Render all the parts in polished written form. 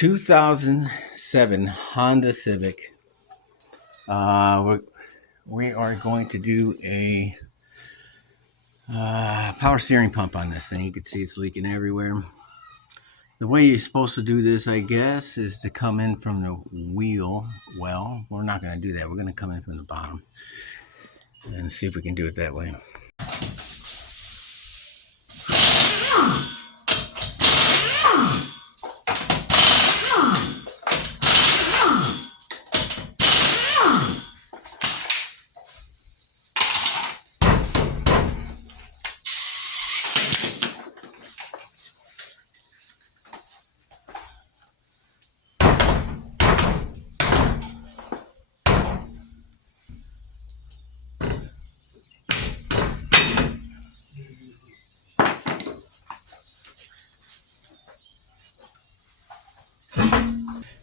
2007 Honda Civic. We are going to do a power steering pump on this thing. You can see it's leaking everywhere. The way you're supposed to do this, I guess, is to come in from the wheel. Well, we're not going to do that. We're going to come in from the bottom and see if we can do it that way.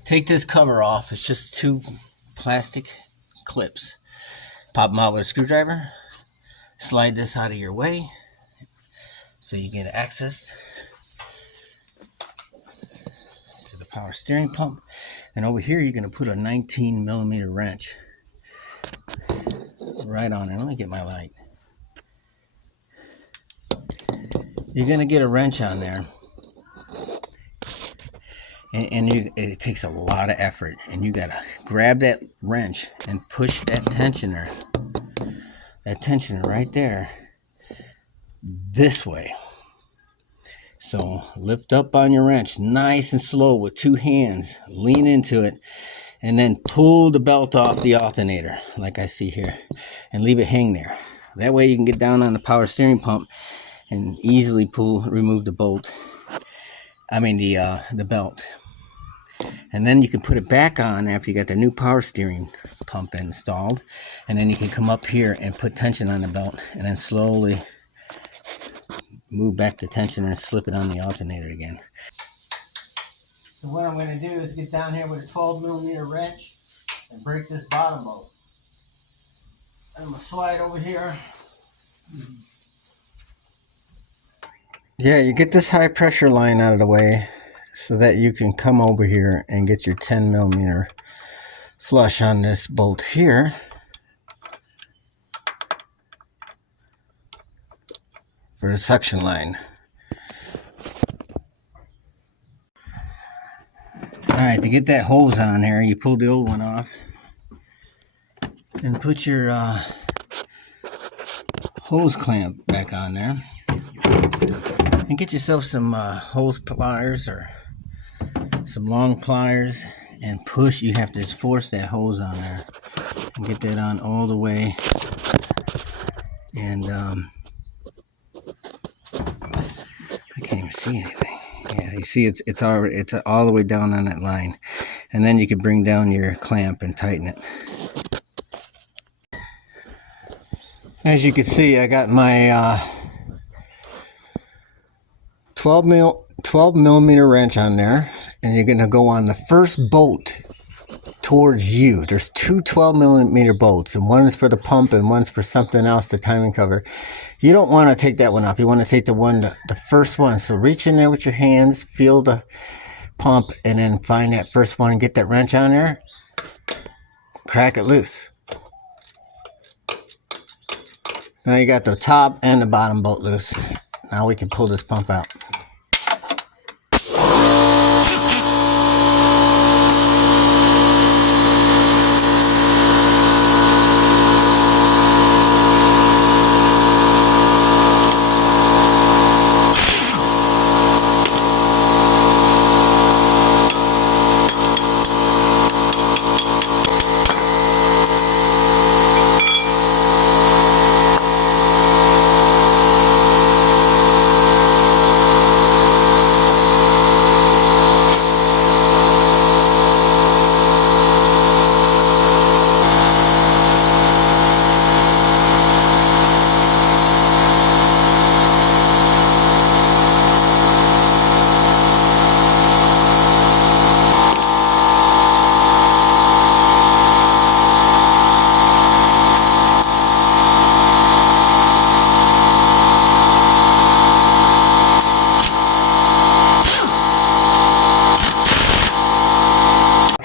Take this cover off. It's just two plastic clips. Pop them out with a screwdriver. Slide this out of your way so you get access to the power steering pump. And over here you're going to put a 19mm wrench right on it. Let me get my light. You're going to get a wrench on there. And it takes a lot of effort, and you gotta grab that wrench and push that tensioner right there this way. So lift up on your wrench nice and slow with two hands, lean into it, and then pull the belt off the alternator like I see here and leave it hang there. That way you can get down on the power steering pump and easily remove the bolt. The belt. And then you can put it back on after you got the new power steering pump installed. And then you can come up here and put tension on the belt and then slowly move back the tensioner and slip it on the alternator again. So what I'm going to do is get down here with a 12mm wrench and break this bottom bolt. And I'm going to slide over here. Yeah, you get this high pressure line out of the way so that you can come over here and get your 10mm flush on this bolt here. For the suction line. Alright, to get that hose on here, you pull the old one off and put your hose clamp back on there. And get yourself some hose pliers or some long pliers and push. You have to just force that hose on there and get that on all the way. And I can't even see anything. Yeah, you see it's all the way down on that line. And then you can bring down your clamp and tighten it. As you can see, I got my 12mm wrench on there, and you're going to go on the first bolt towards you. There's two 12mm bolts, and one is for the pump and one's for something else, the timing cover. You don't want to take that one off. You want to take the first one. So reach in there with your hands, feel the pump, and then find that first one and get that wrench on there. Crack it loose. Now you got the top and the bottom bolt loose. Now we can pull this pump out.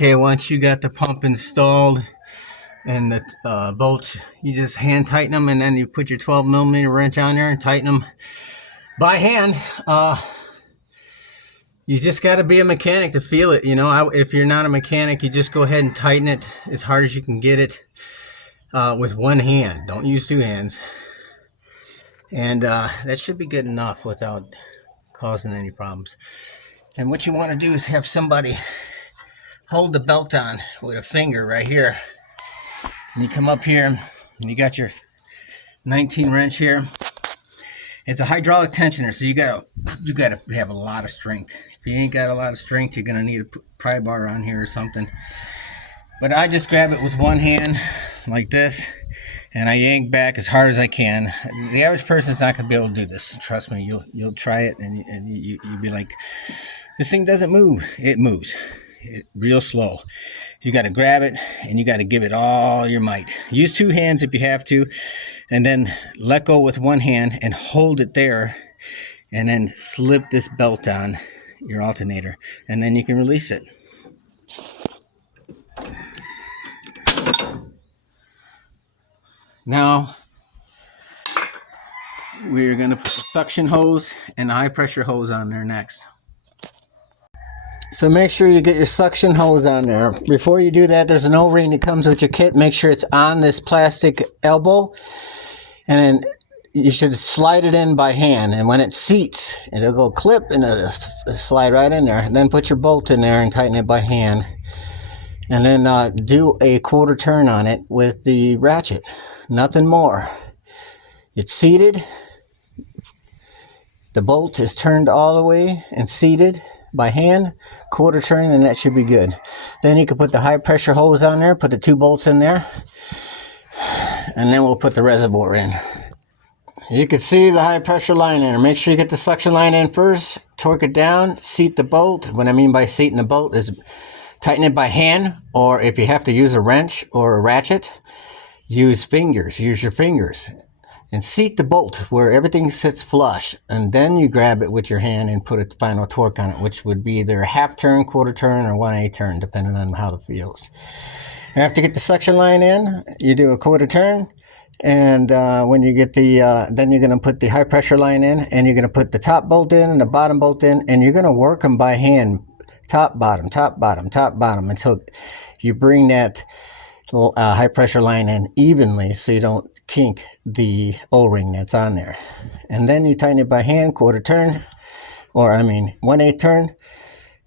Okay, once you got the pump installed and the bolts, you just hand tighten them, and then you put your 12mm wrench on there and tighten them by hand. You just got to be a mechanic to feel it. You know, if you're not a mechanic, you just go ahead and tighten it as hard as you can get it with one hand. Don't use two hands. And that should be good enough without causing any problems. And what you want to do is have somebody hold the belt on with a finger right here. And you come up here and you got your 19 wrench here. It's a hydraulic tensioner, so you gotta have a lot of strength. If you ain't got a lot of strength, you're gonna need a pry bar on here or something. But I just grab it with one hand like this, and I yank back as hard as I can. The average person's not gonna be able to do this. Trust me, you'll try it and you'll be like, this thing doesn't move. It moves, real slow. You got to grab it and you got to give it all your might. Use two hands if you have to, and then let go with one hand and hold it there, and then slip this belt on your alternator, and then you can release it. Now we're going to put the suction hose and the high pressure hose on there next. So make sure you get your suction hose on there. Before you do that, there's an O-ring that comes with your kit. Make sure it's on this plastic elbow, and then you should slide it in by hand. And when it seats, it'll go clip and it'll slide right in there. And then put your bolt in there and tighten it by hand. And then do a quarter turn on it with the ratchet. Nothing more. It's seated. The bolt is turned all the way and seated by hand, quarter turn, and that should be good. Then you can put the high pressure hose on there, put the two bolts in there, and then we'll put the reservoir in. You can see the high pressure line in there. Make sure you get the suction line in first, torque it down, seat the bolt. What I mean by seating the bolt is tighten it by hand, or if you have to use a wrench or a ratchet, use your fingers. And seat the bolt where everything sits flush, and then you grab it with your hand and put a final torque on it, which would be either a half turn, quarter turn, or 1/8 turn, depending on how it feels. After you get the suction line in, you do a quarter turn, and when you get then you're going to put the high pressure line in, and you're going to put the top bolt in and the bottom bolt in, and you're going to work them by hand, top, bottom, top, bottom, top, bottom, until you bring that high pressure line in evenly, so you don't kink the O-ring that's on there. And then you tighten it by hand, quarter turn, or 1/8 turn,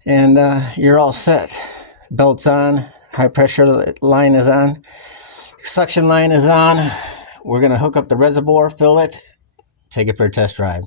and you're all set. Belt's on, high pressure line is on, suction line is on. We're going to hook up the reservoir, fill it, take it for a test drive.